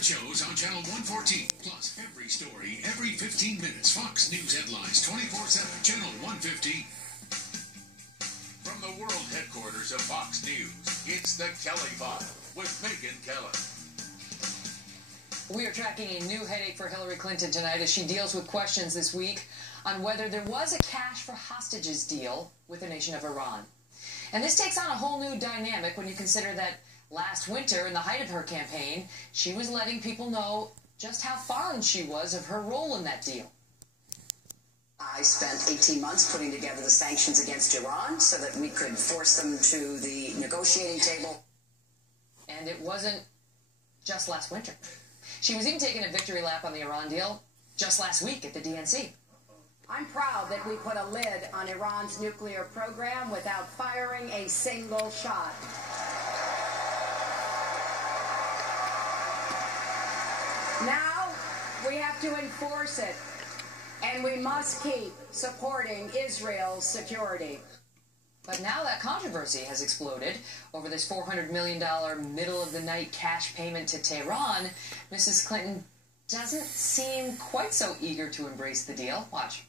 favorite shows on Channel 114. Plus, every story, every 15 minutes. Fox News headlines 24/7. Channel 150. From the world headquarters of Fox News, it's the Kelly File with Megyn Kelly. We are tracking a new headache for Hillary Clinton tonight as she deals with questions this week on whether there was a cash for hostages deal with the nation of Iran. And this takes on a whole new dynamic when you consider that last winter, in the height of her campaign, she was letting people know just how fond she was of her role in that deal. I spent 18 months putting together the sanctions against Iran so that we could force them to the negotiating table. And it wasn't just last winter. She was even taking a victory lap on the Iran deal just last week at the DNC. I'm proud that we put a lid on Iran's nuclear program without firing a single shot. Now we have to enforce it, and we must keep supporting Israel's security. But now that controversy has exploded over this $400 million middle-of-the-night cash payment to Tehran, Mrs. Clinton doesn't seem quite so eager to embrace the deal. Watch.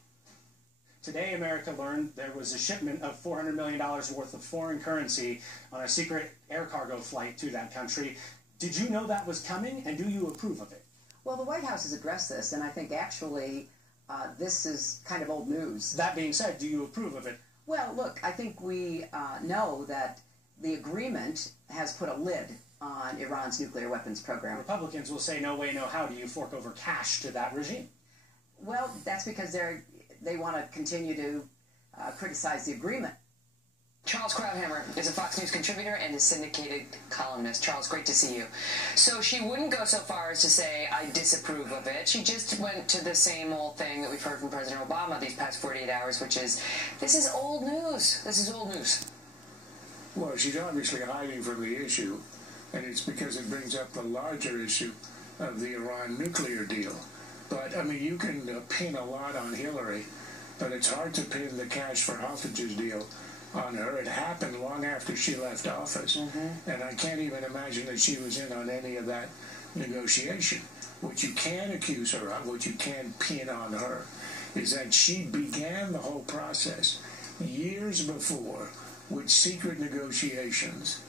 Today, America learned there was a shipment of $400 million worth of foreign currency on a secret air cargo flight to that country. Did you know that was coming, and do you approve of it? Well, the White House has addressed this, and I think actually this is kind of old news. That being said, do you approve of it? Well, look, I think we know that the agreement has put a lid on Iran's nuclear weapons program. Republicans will say, no way, no how do you fork over cash to that regime? Well, that's because they want to continue to criticize the agreement. Charles Krauthammer is a Fox News contributor and a syndicated columnist. Charles, great to see you. So she wouldn't go so far as to say, I disapprove of it. She just went to the same old thing that we've heard from President Obama these past 48 hours, which is, this is old news. This is old news. Well, she's obviously hiding from the issue, and it's because it brings up the larger issue of the Iran nuclear deal. But, I mean, you can pin a lot on Hillary, but it's hard to pin the cash for hostages deal on her. It happened long after she left office, and I can't even imagine that she was in on any of that negotiation. What you can accuse her of, what you can pin on her, is that she began the whole process years before with secret negotiations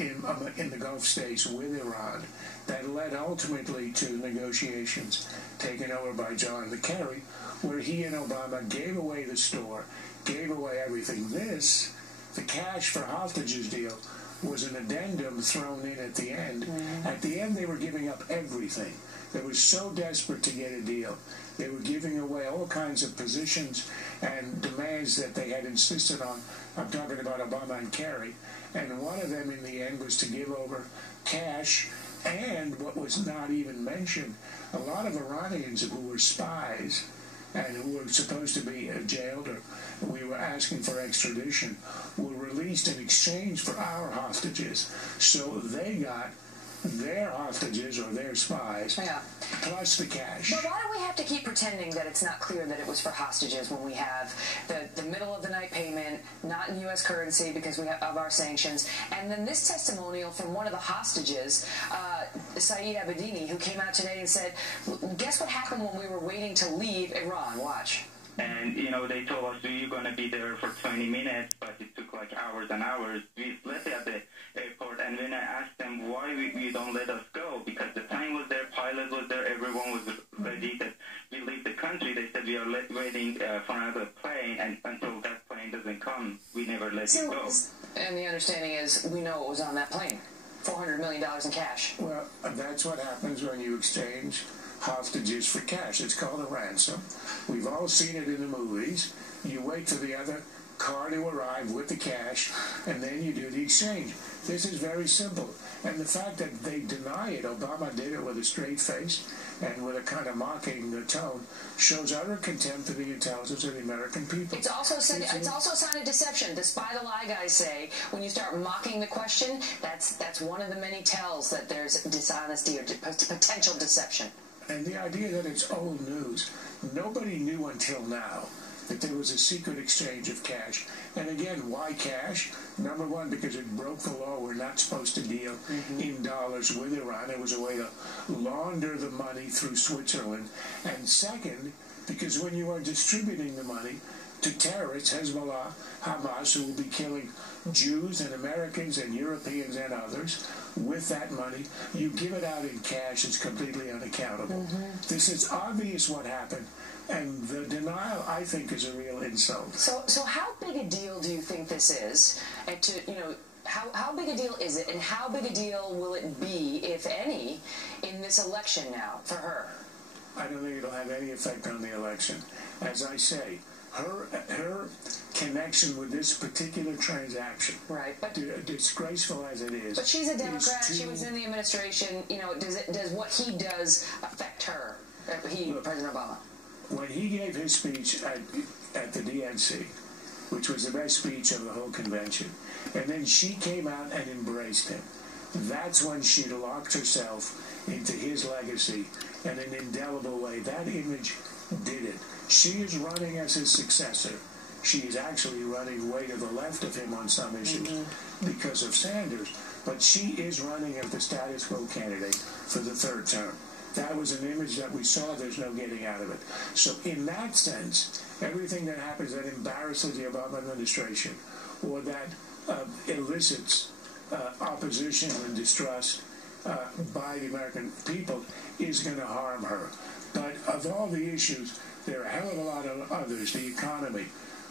in the Gulf states with Iran that led ultimately to negotiations taken over by John Kerry, where he and Obama gave away the store, gave away everything. The cash for hostages deal, was an addendum thrown in at the end. At the end, they were giving up everything. They were so desperate to get a deal. They were giving away all kinds of positions and demands that they had insisted on. I'm talking about Obama and Kerry. And one of them, in the end, was to give over cash and, what was not even mentioned, a lot of Iranians who were spies and who were supposed to be jailed, or we were asking for extradition, were released in exchange for our hostages. So they got their hostages, or their spies, plus the cash. But why do we have to keep pretending that it's not clear that it was for hostages when we have the middle-of-the-night payment, not in U.S. currency because we have of our sanctions, and then this testimonial from one of the hostages, Saeed Abedini, who came out today and said, guess what happened when we were waiting to leave Iran? Watch. And, you know, they told us, you're going to be there for 20 minutes, but it took like hours and hours. We left at the airport, and when I asked them why you don't let us go, because the plane was there, pilot was there, everyone was ready that we leave the country, they said we are waiting for another plane, and until that plane doesn't come, we never let you go. And the understanding is we know what was on that plane. $400 million in cash. Well, that's what happens when you exchange hostages for cash. It's called a ransom. We've all seen it in the movies. You wait for the other car to arrive with the cash, and then you do the exchange. This is very simple. And the fact that they deny it, Obama did it with a straight face and with a kind of mocking tone, shows utter contempt for the intelligence of the American people. It's also a sign of deception. The spy the lie guys say, when you start mocking the question, that's one of the many tells that there's dishonesty or potential deception. And the idea that it's old news, nobody knew until now that there was a secret exchange of cash. And again, why cash? Number one, because it broke the law. We're not supposed to deal in dollars with Iran. It was a way to launder the money through Switzerland. And second, because when you are distributing the money to terrorists, Hezbollah, Hamas, who will be killing Jews and Americans and Europeans and others, with that money, you give it out in cash. It's completely unaccountable. This is obvious what happened. And the denial, I think, is a real insult. So how big a deal do you think this is? And how big a deal is it, and how big a deal will it be, if any, in this election now for her? I don't think it'll have any effect on the election. As I say, her connection with this particular transaction, right? But disgraceful as it is. But she's a Democrat. She was in the administration. Does what he does affect her? President Obama. When he gave his speech at the DNC, which was the best speech of the whole convention, and then she came out and embraced him, that's when she locked herself into his legacy in an indelible way. That image did it. She is running as his successor. She is actually running way to the left of him on some issues because of Sanders, but she is running as the status quo candidate for the third term. That was an image that we saw. There's no getting out of it. So in that sense, everything that happens that embarrasses the Obama administration or that elicits opposition and distrust by the American people is going to harm her. But of all the issues, there are a hell of a lot of others. The economy,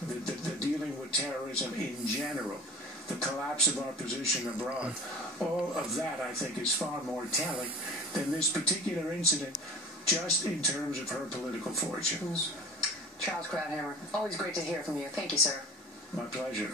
the dealing with terrorism in general, the collapse of our position abroad. All of that, I think, is far more telling than this particular incident, just in terms of her political fortunes. Charles Krauthammer, always great to hear from you. Thank you, sir. My pleasure.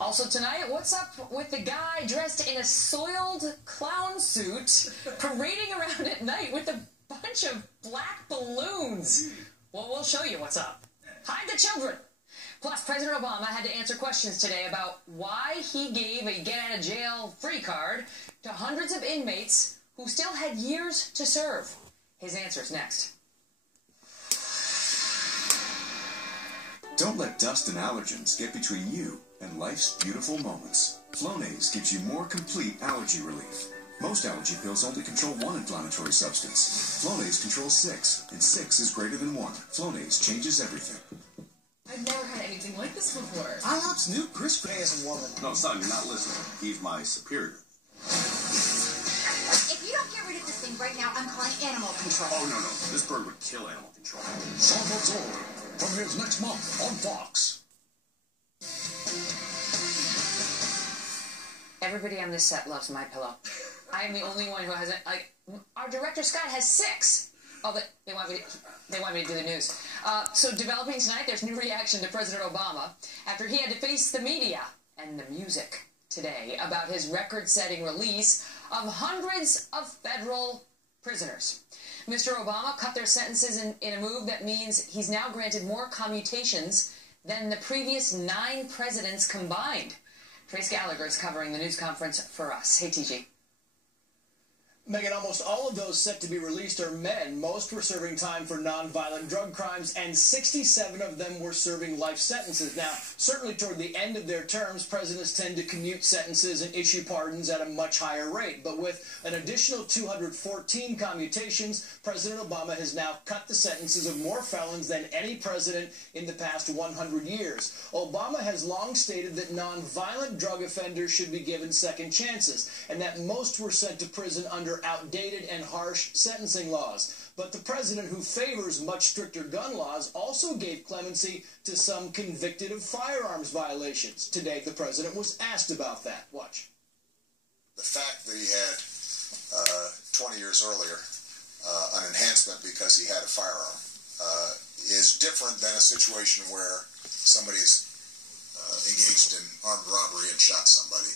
Also tonight, what's up with the guy dressed in a soiled clown suit parading around at night with a bunch of black balloons? Well, we'll show you what's up. Hide the children. Plus, President Obama had to answer questions today about why he gave a get-out-of-jail-free card to hundreds of inmates who still had years to serve. His answer's next. Don't let dust and allergens get between you and life's beautiful moments. Flonase gives you more complete allergy relief. Most allergy pills only control one inflammatory substance. Flonase controls 6, and 6 is greater than 1. Flonase changes everything. I've never had anything like this before. IHOP's new Chris Gray is a woman. No, son, you're not listening. He's my superior. If you don't get rid of this thing right now, I'm calling animal control. Oh, no. This bird would kill animal control. Sooo premieres next month on Fox. Everybody on this set loves My Pillow. I am the only one who hasn't. Our director Scott has 6. Oh, they want me to do the news. So developing tonight, there's new reaction to President Obama after he had to face the media and the music today about his record-setting release of hundreds of federal prisoners. Mr. Obama cut their sentences in a move that means he's now granted more commutations than the previous 9 presidents combined. Trace Gallagher is covering the news conference for us. Hey, TG. Megan, almost all of those set to be released are men. Most were serving time for nonviolent drug crimes, and 67 of them were serving life sentences. Now, certainly toward the end of their terms, presidents tend to commute sentences and issue pardons at a much higher rate. But with an additional 214 commutations, President Obama has now cut the sentences of more felons than any president in the past 100 years. Obama has long stated that nonviolent drug offenders should be given second chances, and that most were sent to prison under outdated and harsh sentencing laws. But the president, who favors much stricter gun laws, also gave clemency to some convicted of firearms violations. Today, the president was asked about that. Watch. The fact that he had, 20 years earlier, an enhancement because he had a firearm is different than a situation where somebody's engaged in armed robbery and shot somebody.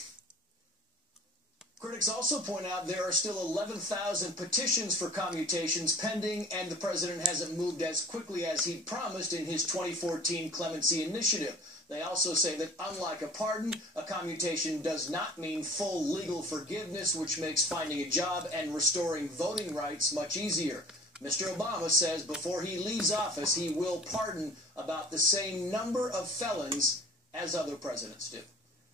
Critics also point out there are still 11,000 petitions for commutations pending, and the president hasn't moved as quickly as he promised in his 2014 clemency initiative. They also say that unlike a pardon, a commutation does not mean full legal forgiveness, which makes finding a job and restoring voting rights much easier. Mr. Obama says before he leaves office, he will pardon about the same number of felons as other presidents do.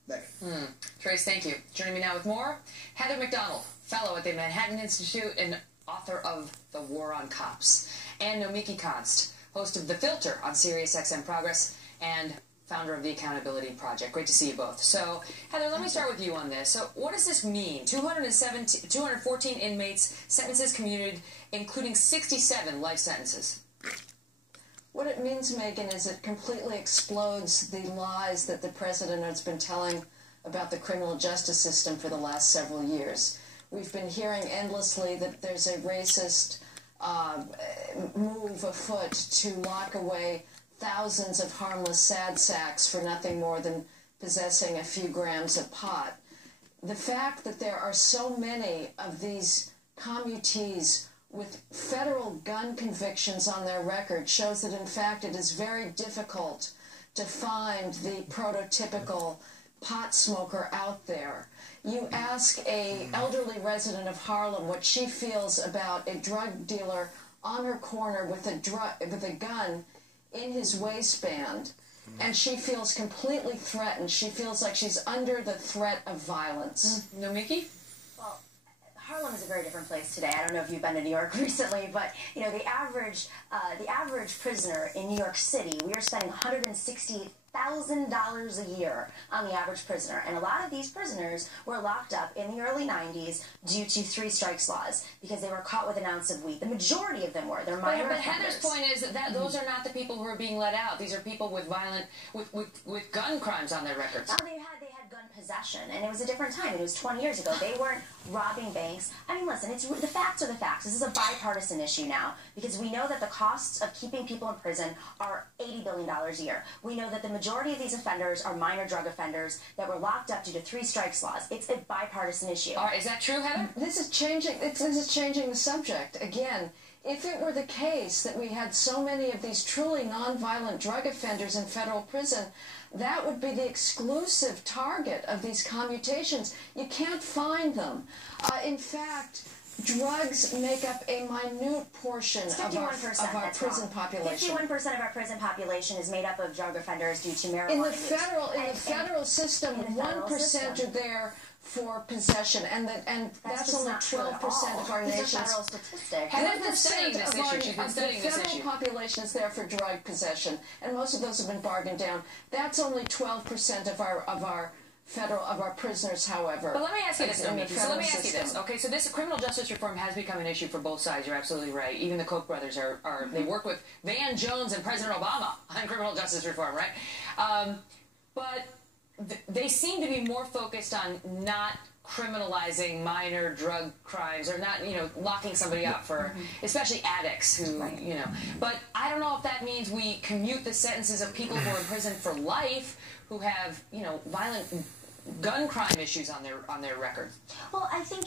Megan. Trace, thank you. Joining me now with more, Heather McDonald, fellow at the Manhattan Institute and author of The War on Cops, and Nomiki Konst, host of The Filter on SiriusXM Progress and founder of the Accountability Project. Great to see you both. So, Heather, let me start with you on this. So, what does this mean? 214 inmates, sentences commuted, including 67 life sentences. What it means, Megan, is it completely explodes the lies that the president has been telling about the criminal justice system for the last several years. We've been hearing endlessly that there's a racist move afoot to lock away thousands of harmless sad sacks for nothing more than possessing a few grams of pot. The fact that there are so many of these commutees with federal gun convictions on their record shows that, in fact, it is very difficult to find the prototypical pot smoker out there. You ask an elderly resident of Harlem what she feels about a drug dealer on her corner with a gun in his waistband, and she feels completely threatened. She feels like she's under the threat of violence. Nomiki? Well, Harlem is a very different place today. I don't know if you've been to New York recently, but you know the average prisoner in New York City, we are spending $160,000 a year on the average prisoner, and a lot of these prisoners were locked up in the early 90s due to 3 strikes laws because they were caught with an ounce of weed. The majority of them were. They're minor But offenders. Heather's point is that those are not the people who are being let out. These are people with violent, with gun crimes on their records. No, they had gun possession, and it was a different time. It was 20 years ago. They weren't robbing banks. I mean, listen, the facts are the facts. This is a bipartisan issue now because we know that the costs of keeping people in prison are $80 billion a year. We know that the majority of these offenders are minor drug offenders that were locked up due to 3 strikes laws. It's a bipartisan issue. All right, is that true, Heather? This is changing the subject. Again, if it were the case that we had so many of these truly nonviolent drug offenders in federal prison, that would be the exclusive target of these commutations. You can't find them. In fact, drugs make up a minute portion of our prison population. 51% of our prison population is made up of drug offenders due to marijuana in the federal system, 1% are there for possession, and that's only 12% of our nation's. These are federal statistics. Heather's been studying this issue. She's been studying this issue. The federal population is there for drug possession, and most of those have been bargained down. That's only 12% of our prisoners, however. But let me ask you this, Nomiki. So let me ask you this. Okay, so this criminal justice reform has become an issue for both sides. You're absolutely right. Even the Koch brothers are they work with Van Jones and President Obama on criminal justice reform, right? But they seem to be more focused on not criminalizing minor drug crimes or not, locking somebody up for, especially addicts who, But I don't know if that means we commute the sentences of people who are in prison for life who have, violent gun crime issues on their record. Well, I mean,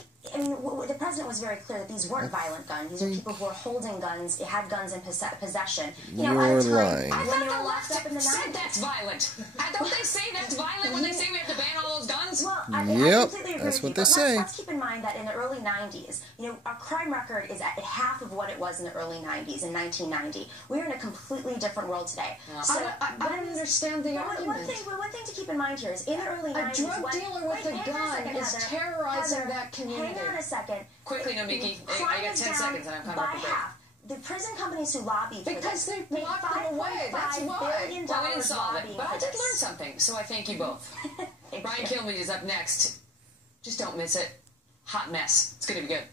the president was very clear that these weren't violent guns. These are people who are holding guns, had guns in possession. You're lying. I thought the left said that's violent. Don't they say that's violent when they say we have to ban all those guns? Well, I completely agree that's with what you. they But say. Let's keep in mind that in the early 90s, our crime record is at half of what it was in the early 90s, in 1990. We're in a completely different world today. Yeah. So I don't understand the argument. One thing to keep in mind here is in the early 90s, a drug dealer with a gun is terrorizing that community. Hang on a second. Quickly, Nomiki. I got 10 seconds and I'm coming up with a break. The prison companies who lobbied for because this, they blocked them away. That's why. Well, we didn't solve it, but I did learn something, so I thank you both. Brian Kilmeade is up next. Just don't miss it. Hot mess. It's going to be good.